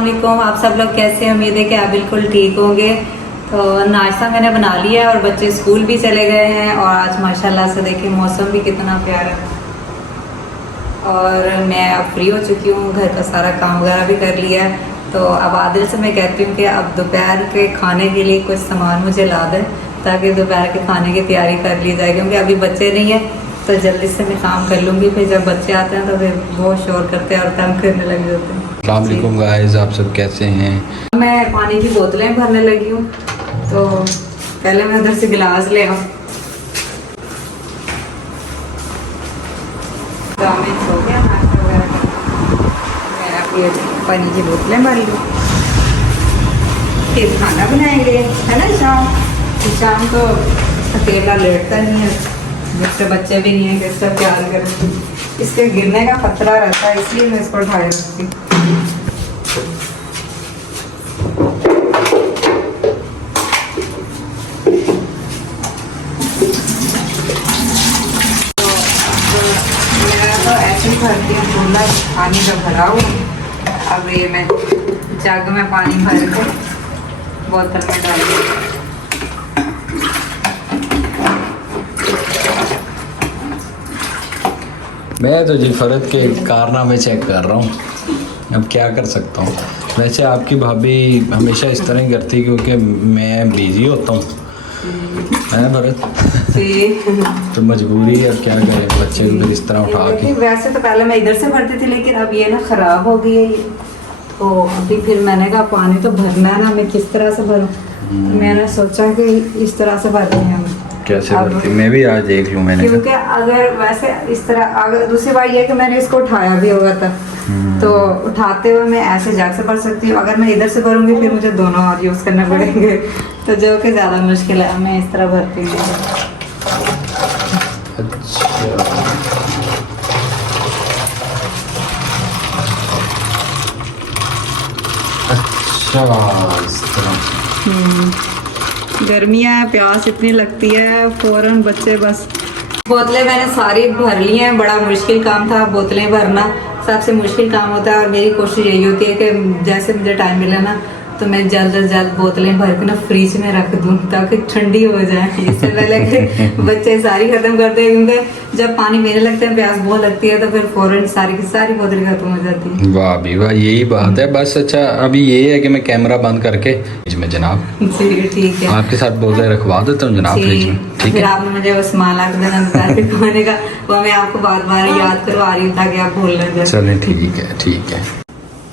अस्सलाम वालेकुम। आप सब लोग कैसे हैं? उम्मीद है कि आप बिल्कुल ठीक होंगे। तो नाश्ता मैंने बना लिया और बच्चे स्कूल भी चले गए हैं और आज माशाल्लाह से देखिए मौसम भी कितना प्यारा और मैं अब फ्री हो चुकी हूँ, घर का सारा काम वगैरह भी कर लिया है। तो अब आदिल से मैं कहती हूँ कि अब दोपहर के खाने के लिए कुछ सामान मुझे ला दें ताकि दोपहर के खाने की तैयारी कर ली जाए, क्योंकि अभी बच्चे नहीं है तो जल्दी से मैं काम कर लूँगी। फिर जब बच्चे आते हैं तो फिर बहुत शोर करते हैं और तंग करने लग जाते हैं। अस्सलाम वालेकुम गाइस, आप सब कैसे हैं? मैं पानी की बोतलें भरने लगी हूँ, तो पहले मैं उधर से गिलास ले आऊँ। हो गया नाश्ता वगैरह का, मैं अब ये पानी की बोतलें भर लूँ, फिर खाना बनाएंगे, है ना। शाम तो अकेला लेटता नहीं है, मुझसे बच्चे भी नहीं है कि इसका ख्याल करूँ। इसके गिरने का खतरा रहता है, इसलिए मैं इसको उठाए रखती हूँ। तो ऐसे ही भरती हूँ, खुला पानी का भरा हुआ। अब ये मैं जग में पानी भर के बोतल में डाल दूँ। मैं तो जी फरद के कारनामे चेक कर रहा हूँ, अब क्या कर सकता हूँ। वैसे आपकी भाभी हमेशा इस तरह ही करती क्योंकि मैं बिजी होता हूँ, है ना फरद? तो मजबूरी है, अब क्या करें, बच्चे को फिर इस तरह उठा के। वैसे तो पहले मैं इधर से भरती थी, लेकिन अब ये ना ख़राब हो गई है तो अभी फिर मैंने कहा पानी तो भरना है ना, मैं किस तरह से भरूँ। तो मैंने सोचा कि इस तरह से भरनी है। कैसे भरती? मैं भी आज देख लूँ मैंने, क्योंकि अगर वैसे इस तरह, अगर दूसरी बात यह है कि मैंने इसको उठाया भी होगा था, तो उठाते हुए मैं ऐसे जग से भर सकती हूँ। अगर मैं इधर से भरूंगी फिर मुझे दोनों हाथ यूज़ करने पड़ेंगे, तो जो कि ज़्यादा मुश्किल है। मैं इस तरह भरती हूँ। अच्छा इस तरह। गर्मियाँ है, प्यास इतनी लगती है, फौरन बच्चे बस। बोतलें मैंने सारी भर ली हैं। बड़ा मुश्किल काम था बोतलें भरना, सबसे मुश्किल काम होता है। और मेरी कोशिश यही होती है कि जैसे मुझे टाइम मिले ना तो मैं जल्द से जल्द बोतलें भर के ना फ्रिज में रख दूँ ताकि ठंडी हो जाए, इससे पहले कि बच्चे सारी ख़त्म कर दें। क्योंकि जब पानी पीने लगते हैं प्यास बहुत लगती है तो फिर फौरन सारी की सारी बोतलें खत्म हो जाती हैं। वाह भी वाह, यही बात है बस। अच्छा अभी ये है कि मैं कैमरा बंद करके फ्रिज में जनाब, जी ठीक है, आपके साथ बोतलें रखवा देता हूँ जनाब फ्रिज में, ठीक फिर है? आपने मुझे वो सामान ला के देना दोपहर के खाने का, वो मैं आपको बार बार याद करवा रही हूँ ताकि आप भूल ना जाए। चलें ठीक है ठीक है।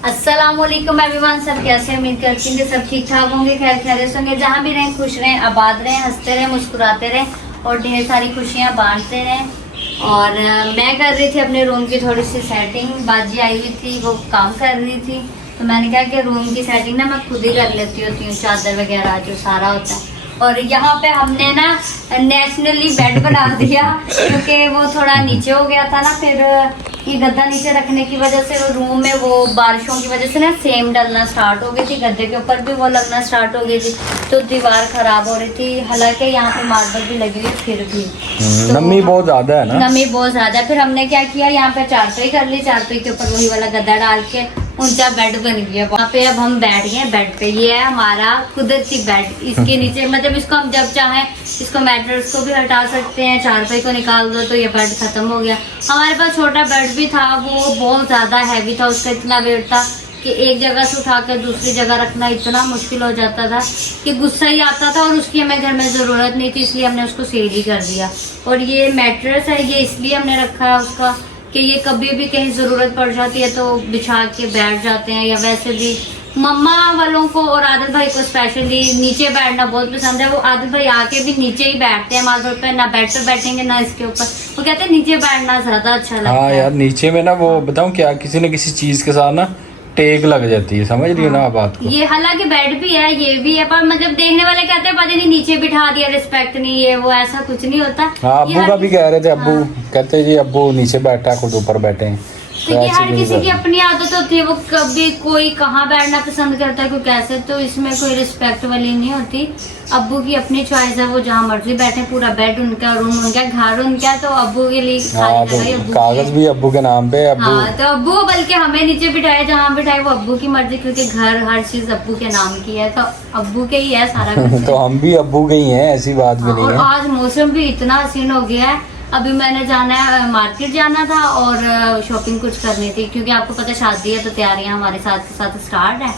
अस्सलाम वालेकुम एवरीवन, सब कैसे हैं? उम्मीद करती हूँ कि सब ठीक ठाक होंगे, खैर खैरियत होंगे। जहाँ भी रहें खुश रहें, आबाद रहें, हंसते रहें, मुस्कुराते रहें और ढेर सारी खुशियाँ बांटते रहें। और मैं कर रही थी अपने रूम की थोड़ी सी सेटिंग, बाजी आई हुई थी वो काम कर रही थी, तो मैंने कहा कि रूम की सेटिंग ना मैं खुद ही कर लेती होती हूँ, चादर वगैरह जो सारा होता है। और यहाँ पे हमने ना नेशनली बेड बना दिया क्योंकि वो थोड़ा नीचे हो गया था ना, फिर ये गद्दा नीचे रखने की वजह से वो रूम में वो बारिशों की वजह से ना सेम डलना स्टार्ट हो गई थी, गद्दे के ऊपर भी वो लगना स्टार्ट हो गई थी, तो दीवार खराब हो रही थी। हालांकि यहाँ पे मार्बल भी लगी हुई फिर भी तो नमी बहुत ज्यादा है ना, नमी बहुत ज्यादा है। फिर हमने क्या किया, यहाँ पे चारपाई कर ली, चारपाई के ऊपर वही वाला गद्दा डाल के ऊंचा बेड बन गया। वहाँ पे अब हम बैठ गए बेड पे। ये है हमारा कुदरती बेड, इसके नीचे मतलब इसको हम जब चाहें इसको मैट्रेस को भी हटा सकते हैं, चारपाई को निकाल दो तो ये बेड खत्म हो गया। हमारे पास छोटा बेड भी था, वो बहुत ज्यादा हैवी था, उसका इतना वेट था कि एक जगह से उठा कर दूसरी जगह रखना इतना मुश्किल हो जाता था कि गुस्सा ही आता था, और उसकी हमें घर में ज़रूरत नहीं थी, इसलिए हमने उसको सेल ही कर दिया। और ये मैट्रेस है, ये इसलिए हमने रखा है उसका कि ये कभी भी कहीं ज़रूरत पड़ जाती है तो बिछा के बैठ जाते हैं, या वैसे भी मम्मा वालों को और आदिल भाई को स्पेशली नीचे बैठना बहुत पसंद है। वो आदिल भाई आके भी नीचे ही बैठते हैं मार्बल पे, ना बेड पे बैठेंगे ना इसके ऊपर, वो कहते हैं नीचे बैठना ज़्यादा अच्छा लगता है। हाँ यार, नीचे में ना वो बताऊँ क्या, किसी न किसी चीज के साथ ना टेक लग जाती है, समझ रही हो ना आप बात को? ये हालांकि बेड भी है, ये भी है, पर मतलब देखने वाले कहते हैं पता नहीं नीचे बिठा दिया, रिस्पेक्ट नहीं है, वो ऐसा कुछ नहीं होता। हाँ, अब्बू का भी कह रहे थे, अब्बू कहते जी अब्बू नीचे बैठा खुद ऊपर बैठे हैं, क्योंकि हर नहीं किसी की करना। अपनी आदत होती है, वो कभी कोई कहाँ बैठना पसंद करता है, कोई कैसे, तो इसमें कोई रिस्पेक्ट वाली नहीं होती। अब्बू की अपनी चॉइस है, वो जहाँ मर्जी बैठे, पूरा बेड उनका, रूम उनका, घर उनका, तो अब्बू के लिए हाँ सारी तो जगह ही अब्बू की कागज है। भी अब्बू के नाम पे है, अब्बू। हाँ तो अब्बू, बल्कि हमें नीचे बिठाए जहाँ बिठाए वो अब्बू की मर्जी, क्योंकि घर हर चीज अब्बू के नाम की है, तो अब्बू के ही है सारा कुछ। तो हम भी अब्बू के ही हैं, ऐसी बात भी नहीं और है। आज मौसम भी इतना हसीन हो गया है। अभी मैंने जाना है, मार्केट जाना था और शॉपिंग कुछ करनी थी, क्योंकि आपको पता है शादी है तो तैयारियां हमारे साथ के साथ स्टार्ट है।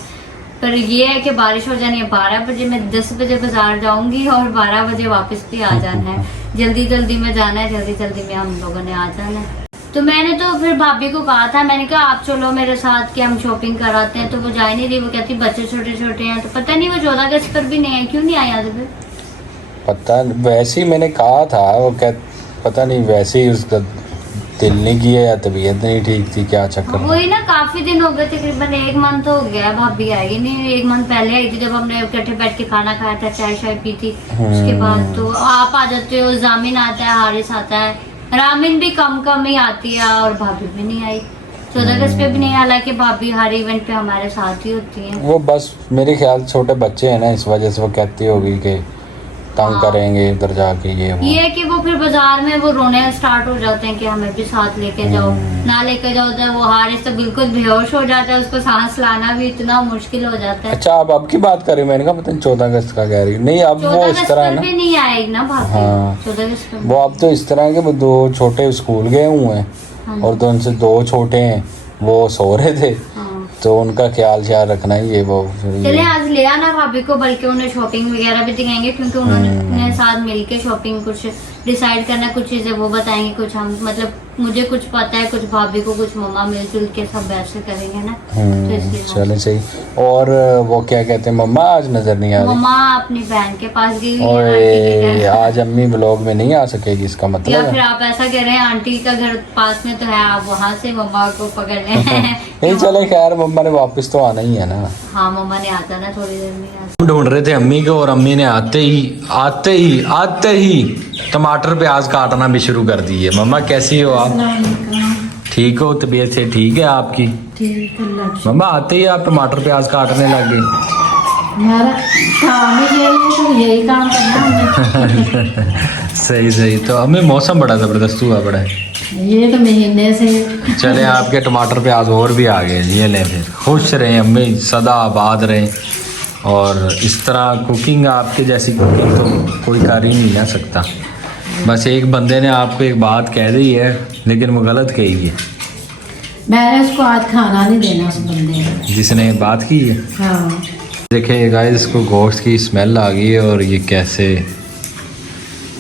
पर ये है कि बारिश हो जानी है 12 बजे, मैं 10 बजे बाजार जाऊंगी और 12 बजे वापस भी आ जाना है। जल्दी जल्दी में जाना है, जल्दी जल्दी में हम लोगों ने आ जाना है। तो मैंने तो फिर भाभी को कहा था, मैंने कहा आप चलो मेरे साथ कि हम शॉपिंग कराते हैं, तो वो जा ही नहीं रही। वो कहती बच्चे छोटे छोटे हैं, तो पता नहीं वो 14 अगस्त पर भी नहीं है, क्यों नहीं आई आज फिर? पता वैसे ही मैंने कहा था, वो पता नहीं वैसे ही उसका दिल नहीं किया या तबीयत नहीं ठीक थी, क्या चक्कर था। वही ना, काफी दिन हो गए, तकरीबन 1 मंथ हो गया भाभी आई नहीं। 1 मंथ पहले आई थी, जब हमने इकट्ठे बैठ के खाना खाया था, चाय शाय पी थी। उसके बाद तो आप आ जाते हो, जामिन आता है, हारिस आता है, रामिन भी कम कम ही आती है, और भाभी भी नहीं आई 14 अगस्त पे भी नहीं। हालांकि भाभी हर इवेंट पे हमारे साथ ही होती है। वो बस मेरे ख्याल छोटे बच्चे हैं ना, इस वजह से वो कहती होगी कि तंग हाँ। करेंगे उधर जाके, ये वो। ये है कि वो फिर बाजार में वो रोने स्टार्ट हो जाते हैं कि हमें भी साथ लेके जाओ, ना लेके जाओ तो वो हारिस तो बिल्कुल बेहोश हो जाता है, उसको सांस लाना भी इतना मुश्किल हो जाता है। अच्छा आप अब की बात कर रही, मैंने कहा पता नहीं 14 अगस्त का कह रही, नहीं अब 14 वो इस अगस्त तरह है पर ना, भी नहीं आएगी ना भाभी। हाँ। 14 अगस्त पर वो अब तो इस तरह है कि वो 2 छोटे स्कूल गए हुए हैं, हाँ। और तो उनसे 2 छोटे हैं वो सो रहे थे, हाँ। तो उनका ख्याल रखना ही ये वो फिर ये। चले आज ले आना भाभी को, बल्कि उन्हें शॉपिंग वगैरह भी दिखाएंगे, क्योंकि उन्होंने साथ मिलके शॉपिंग कुछ डिसाइड करना, कुछ चीजें वो बताएंगे, कुछ हम, मतलब मुझे कुछ पता है, कुछ भाभी को, कुछ मम्मा, मिलजुल के सब ऐसे करेंगे ना, तो इसलिए चले सही। और वो क्या कहते हैं, मम्मा आज नजर नहीं आ रही, मम्मा अपनी बहन के पास गई हुई है, और आंटी के घर। आज अम्मी ब्लॉग में नहीं आ सकेगी, इसका या मतलब फिर है। आप ऐसा कह रहे हैं आंटी का घर पास में तो है, आप वहाँ से मम्मा को पकड़ लें। नहीं चले, खैर मम्मा ने वापस तो आना ही है ना। हाँ मम्मा ने आता ना थोड़ी देर में। हम ढूंढ रहे थे अम्मी को, और अम्मी ने आते ही टमाटर प्याज काटना भी शुरू कर दिए। मम्मा कैसी हो आप? ठीक हो? तबीयत से ठीक है आपकी? मम्मा आते ही आप टमाटर प्याज काटने लग गए। हमारा काम ही यही है, तो यही काम करना हमने। सही। तो हमें मौसम बड़ा ज़बरदस्त हुआ पड़ा है। ये तो महीने से। चले आपके टमाटर प्याज और भी आ गए, ये लें फिर। खुश रहें अम्मी, सदा आबाद रहें, और इस तरह कुकिंग, आपके जैसी कुकिंग तो कोई कर ही नहीं ना सकता। बस एक बंदे ने आपको एक बात कह दी है, लेकिन वो गलत कही है। मैंने उसको आज खाना नहीं देना, उस बंदे को। जिसने बात की है। हाँ। देखिए गाइस, इसको गोश्त की स्मेल आ गई है, और ये कैसे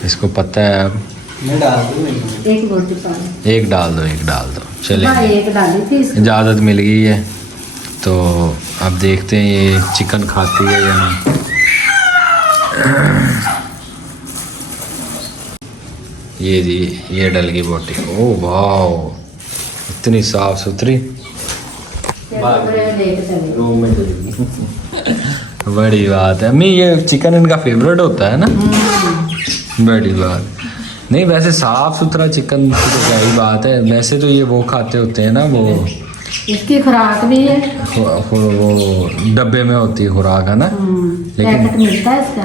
इसको पता है। अब एक रोटी पानी। एक डाल दो चले। हाँ, एक डाली थी इसको। इजाज़त मिल गई है, तो अब देखते हैं ये चिकन खाती है या नहीं। ये जी, ये डल गई बोटी। ओह वाह, इतनी साफ सुथरी। कपड़े लेके चले। बड़ी बात है अम्मी, ये चिकन इनका फेवरेट होता है ना। बड़ी बात। नहीं वैसे साफ सुथरा चिकन की तो क्या ही बात है, वैसे तो ये वो खाते होते हैं ना, वो इसकी खुराक भी है। वो डब्बे में होती है खुराक, है ना। पैकेट मिलता है इसका।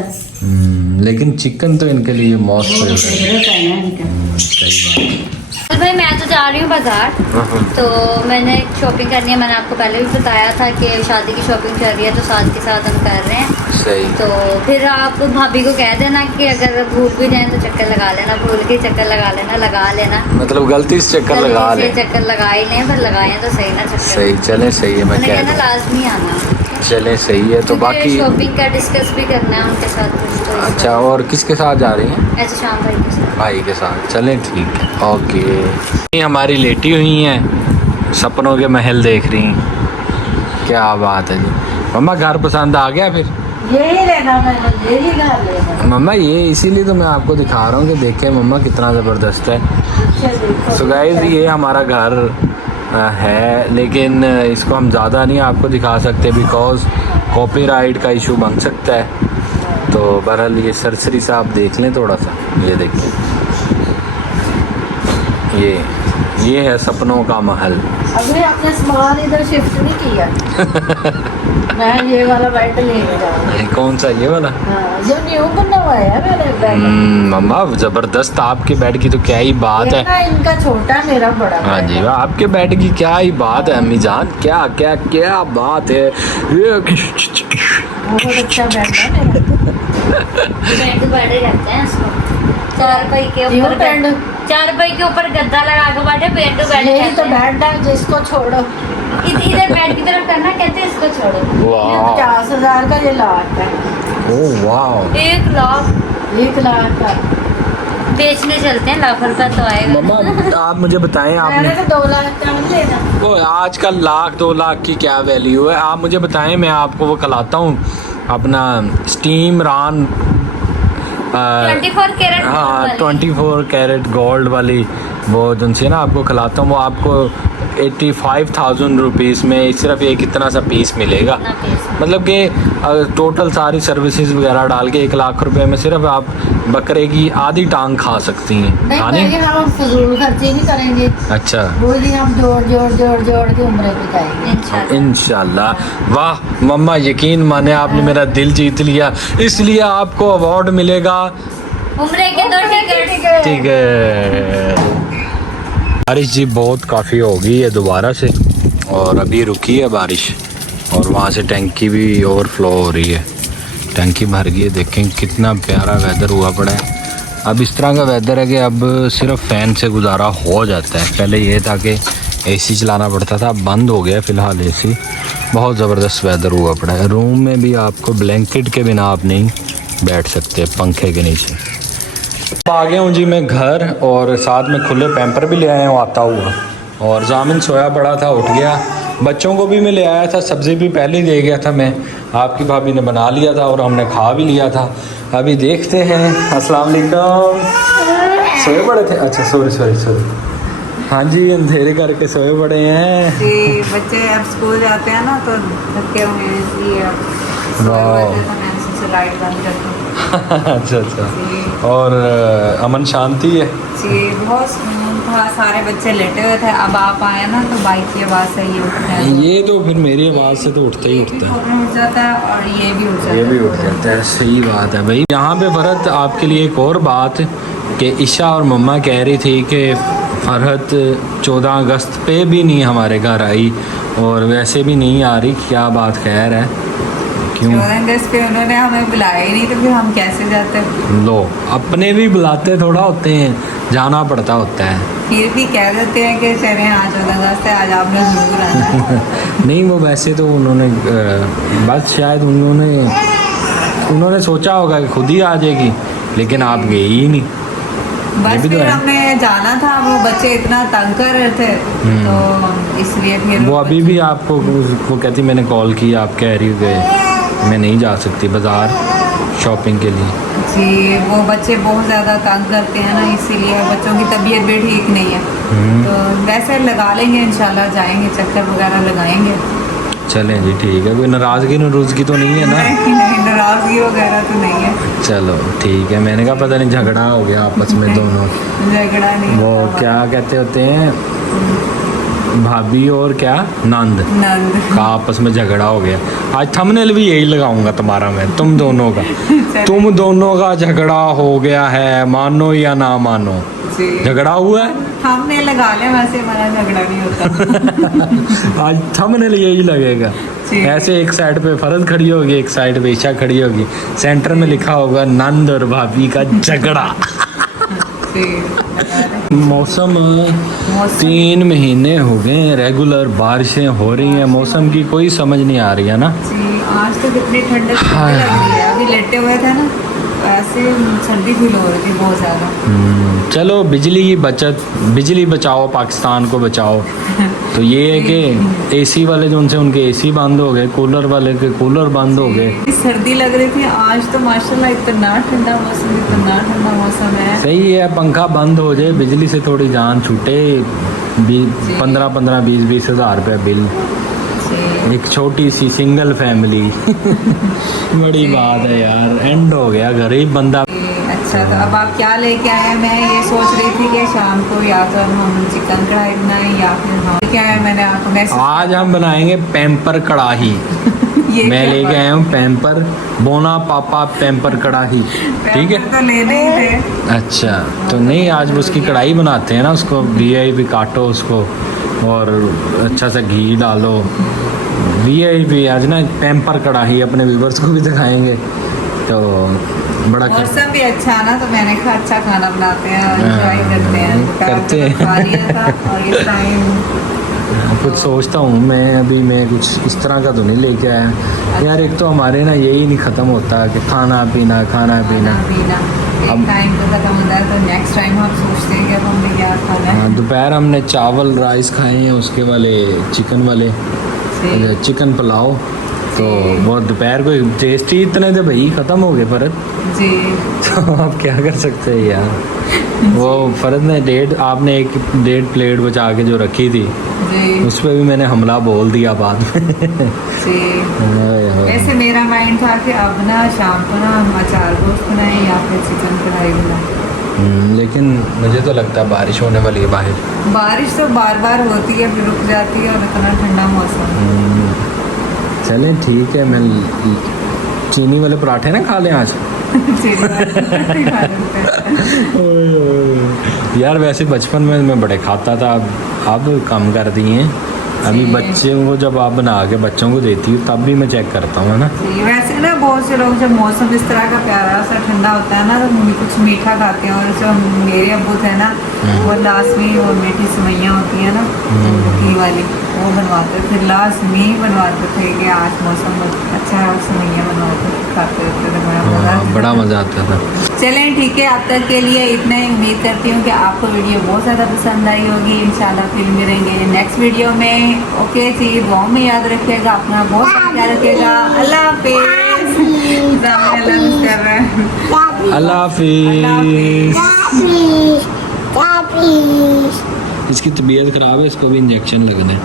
लेकिन चिकन तो इनके लिए मौत वो है। फेवरेट है ना इनका। सही बात। तो भाई मैं तो जा रही हूँ बाजार, तो मैंने शॉपिंग करनी है। मैंने आपको पहले भी बताया था कि शादी की शॉपिंग चल रही है, तो साथ के साथ हम कर रहे हैं। सही। तो फिर आप भाभी को कह देना कि अगर भूल भी जाए तो चक्कर लगा लेना, भूल के चक्कर लगा लेना। मतलब गलती से चक्कर लगा ले। चक्कर लगा ही लें, पर लगाए तो सही ना चक्कर। सही, चले सही है, मैं मैंने कह कहना दूँ। लाजमी आना। चले सही है, तो बाकी शॉपिंग का डिस्कस भी करना है उनके साथ कुछ, तो इस अच्छा। और किसके साथ जा रही हैं? ऐसे शाम भाई के साथ। भाई के साथ। चलें ठीक है, ओके। ये हमारी लेटी हुई हैं, सपनों के महल देख रही हैं। क्या बात है जी। मम्मा घर पसंद आ गया फिर? यही लेना, मैंने यही घर लेना। मम्मा ये इसीलिए तो मैं आपको दिखा रहा हूँ कि देखें मम्मा कितना ज़बरदस्त है। सो गाइस, ये हमारा घर है, लेकिन इसको हम ज़्यादा नहीं आपको दिखा सकते, बिकॉज़ कॉपीराइट का इशू बन सकता है। तो बहरहाल ये सरसरी सा आप देख लें थोड़ा सा, ये देखिए, ये ये है सपनों का महल। अभी आपने सामान इधर शिफ्ट नहीं किया। मैं ये वाला बेड लेके जाऊंगा। ये कौन सा, ये वाला? हाँ, जो न्यू बना हुआ है मेरा बेड। मम्मा जबरदस्त, आपके बेड की तो क्या ही बात ये है। ना इनका छोटा, मेरा बड़ा। हाँ जी, वाह, आपके बेड की क्या ही बात है अम्मी जान, क्या क्या क्या बात है। ये बहुत अच्छा बेड है मेरा। बेड बड़े रहते हैं इसको, चार पाई के क्यों ऊपर बेड? चार पाई के ऊपर गद्दा लगा के बैठे, बेड टू बेड यही तो कहते हैं। बेड है, जिसको छोड़ो। इधर बेड की तरफ करना, कहते हैं इसको छोड़ो। वाह, 50,000 का ये लाख है। ओह वाह। 1 लाख 1 लाख का। बेचने चलते हैं, लाख रुपया तो आएगा। मम्मा आप मुझे बताएं, आपने मैंने तो 2 लाख का नहीं लेना। वो आजकल लाख 2 लाख की क्या वैल्यू है, आप मुझे बताएं, मैं आपको वो खिलाता हूँ अपना स्टीम रान 24 कैरेट हाँ 24 कैरेट गोल्ड वाली, वो जिनसे ना आपको खिलाता हूँ, वो आपको 85,000 रुपीज़ में सिर्फ एक इतना सा पीस मिलेगा। मतलब कि टोटल सारी सर्विसेज वगैरह डाल के 1 लाख रुपए में सिर्फ आप बकरे की आधी टांग खा सकती हैं। नहीं खानी? करेंगे, हम फजूल खर्ची नहीं करेंगे। अच्छा, वो जी हम जोड़ के उम्र बिताएंगे। इंशाल्लाह। वाह मम्मा, यकीन माने आपने मेरा दिल जीत लिया, इसलिए आपको अवार्ड मिलेगा। उम्रे के 2 टिकट। ठीक है। बारिश जी बहुत काफ़ी हो गई है दोबारा से, और अभी रुकी है बारिश, और वहाँ से टैंकी भी ओवरफ्लो हो रही है, टैंकी भर गई है। देखें कितना प्यारा वेदर हुआ पड़ा है। अब इस तरह का वेदर है कि अब सिर्फ फ़ैन से गुजारा हो जाता है। पहले ये था कि एसी चलाना पड़ता था, अब बंद हो गया फ़िलहाल एसी। बहुत ज़बरदस्त वेदर हुआ पड़ा है। रूम में भी आपको ब्लैंकेट के बिना आप नहीं बैठ सकते, पंखे के नीचे। आ गया हूँ जी मैं घर, और साथ में खुले पैम्पर भी ले आया हूँ आता हुआ, और जामिन सोया पड़ा था, उठ गया। बच्चों को भी मैं ले आया था, सब्ज़ी भी पहले ही दे गया था मैं, आपकी भाभी ने बना लिया था और हमने खा भी लिया था। अभी देखते हैं। अस्सलाम वालेकुम। सोए पड़े थे? अच्छा सॉरी। हाँ जी, अंधेरे करके सोए पड़े हैं जी, बच्चे अब स्कूल जाते हैं ना तो थके हुए हैं, इसलिए अब सोए हुए थे, तो मैंने सोचा लाइट बंद कर दूं। अच्छा। और अमन शांति है जी, बहुत सुकून था, सारे बच्चे लेटे हुए थे। अब आप आए ना तो बाइक की आवाज़ से ये उठ गया। ये तो फिर मेरी आवाज़ से तो उठता ही ये भी उठता है। फौरन उठ जाता है और ये भी उठ जाता है। ये भी उठ जाता है, सही बात है भाई। यहाँ पे फरहत आपके लिए एक और बात कि ईशा और मम्मा कह रही थी कि फरहत 14 अगस्त पे भी नहीं हमारे घर आई, और वैसे भी नहीं आ रही, क्या बात खैर है? क्यों? 14 अगस्त पे उन्होंने हमें बुलाया ही नहीं, तो फिर हम कैसे जाते? लो, अपने भी बुलाते थोड़ा होते हैं, जाना पड़ता होता है। फिर भी कह देते हैं कि चलें आज 14 अगस्त है, आज आपने जरूर आना है। नहीं, वो वैसे तो उन्होंने बस शायद उन्होंने सोचा होगा कि खुद ही आ जाएगी, लेकिन आप गए ही नहीं। बस भी तो फिर है। हमने जाना था, वो बच्चे इतना तंग कर रहे थे, तो इसलिए फिर वो अभी भी आपको वो कहती, मैंने कॉल किया, आप कह रही हो कि मैं नहीं जा सकती बाज़ार शॉपिंग के लिए। जी, वो बच्चे बहुत ज़्यादा तंग करते हैं ना, इसीलिए बच्चों की तबीयत भी ठीक नहीं है। तो वैसे लगा लेंगे इंशाल्लाह, जाएंगे, चक्कर वगैरह लगाएंगे। चलें जी, ठीक है। कोई नाराज़गी तो नहीं है ना? नहीं, नाराज़गी वगैरह तो नहीं है। चलो ठीक है। मैंने कहा पता नहीं झगड़ा हो गया आपस में दोनों। झगड़ा नहीं वो होता। क्या कहते होते हैं, भाभी और क्या नंद नंद का आपस में झगड़ा हो गया। आज थंबनेल भी यही लगाऊंगा तुम्हारा मैं, तुम दोनों का झगड़ा हो गया है, मानो या ना मानो। जी, झगड़ा हुआ है। हमने लगा लिया, वैसे हमारा झगड़ा नहीं होता। आज थंबनेल यही लगेगा। जी। ऐसे एक साइड पे फरज खड़ी होगी, एक साइड पे ईशा खड़ी होगी, सेंटर में लिखा होगा नंद और भाभी का झगड़ा। जी, मौसम 3 महीने हो गए रेगुलर बारिशें हो रही हैं, मौसम की कोई समझ नहीं आ रही है ना। जी, आज तो कितनी ठंडक लग रही है। अभी लेटे हुए थे ना, ऐसे सर्दी फील हो रही थी बहुत ज़्यादा। चलो, बिजली की बचत, बिजली बचाओ, पाकिस्तान को बचाओ। तो ये है कि एसी वाले जो उनके एसी बंद हो गए, कूलर वाले के कूलर बंद हो गए। सर्दी लग रही थी, आज तो माशाल्लाह इतना ठंडा मौसम है। सही है, पंखा बंद हो जाए, बिजली से थोड़ी जान छूटे। 15 20 हज़ार रुपये बिल, एक छोटी सी सिंगल फैमिली। बड़ी बात है यार, एंड हो गया, गरीब बंदा। अच्छा अच्छा तो अब आप क्या लेके आए हैं? मैं ये सोच रही थी कि शाम को या तो हम चिकन कढ़ाई बनाएं या फिर हम क्या है, मैंने आपको मैसेज आज हम बनाएंगे पैम्पर कड़ाही। ये मैं क्या लेके बात- आया हूँ पैम्पर बोना पापा पैम्पर कड़ाही। ठीक है। तो लेने ही थे। अच्छा तो नहीं, आज उसकी कढ़ाई बनाते हैं ना, उसको वी काटो उसको और अच्छा सा घी डालो। वी आज ना पैम्पर कढ़ाई अपने व्यूवर्स को भी दिखाएंगे, तो बड़ा मौसम भी अच्छा है ना, तो मैंने कहा अच्छा खाना बनाते हैं और एंजॉय करते हैं। दोपहर करते को हैं। खा लिया था और इस टाइम कुछ सोचता हूँ मैं कुछ इस तरह का तो नहीं लेके आया यार। एक तो हमारे ना यही नहीं ख़त्म होता कि खाना पीना खाना पीना एक अब- टाइम तो खत्म होता है, तो नेक्स्ट टाइम हम सोचते हैं कि अब हमने क्या खाना है। दोपहर हमने चावल राइस खाए हैं, उसके वाले चिकन वाले जी। चिकन पुलाव, तो वो दोपहर को टेस्टी इतने थे भाई, ख़त्म हो गए फरद। जी तो आप क्या कर सकते हैं यार। वो फरद ने आपने एक 1.5 प्लेट बचा के जो रखी थी, जी उस पर भी मैंने हमला बोल दिया बाद में। जी। ओए होए। वैसे मेरा माइंड था कि अब ना शाम को ना हम अचार गोश्त बनाएं या फिर चिकन कढ़ाई बनाएं। लेकिन मुझे तो लगता है बारिश होने वाली है बाहर। बारिश तो बार बार होती है फिर रुक जाती है और इतना ठंडा मौसम। चलें ठीक है, मैं चीनी वाले पराठे ना खा लें आज। जी, खा लेते हैं। यार वैसे बचपन में मैं बड़े खाता था, अब कम कर दिए हैं। अभी जी। बच्चे को जब आप बना के बच्चों को देती हूँ तब भी मैं चेक करता हूँ, है ना। जी, वैसे ना बहुत से लोग जब मौसम इस तरह का प्यारा सा ठंडा होता है ना तो कुछ मीठा खाते हैं, और जो मेरे अब्बू थे ना वो लाजमी वो मीठी सेवइयाँ होती है ना घी वाली, वो बनवाते फिर लाजमी बनवाते थे कि आज मौसम अच्छा है और सेवइयाँ बनवाते खाते थे, तो बड़ा मज़ा आता था। बड़ा मज़ा आता था। चलें ठीक है, अब तक के लिए इतना ही। उम्मीद करती हूँ कि आपको वीडियो बहुत ज़्यादा पसंद आई होगी। इंशाल्लाह फिर मिलेंगे नेक्स्ट वीडियो में। ओके जी, दुआ में याद रखिएगा, अपना बहुत सारा ख्याल रखिएगा। अल्लाह हाफिज़। जामिल अल्लाह कर रहा है। अल्लाह हाफिज़। इसकी तबीयत ख़राब है, इसको भी इंजेक्शन लगना है।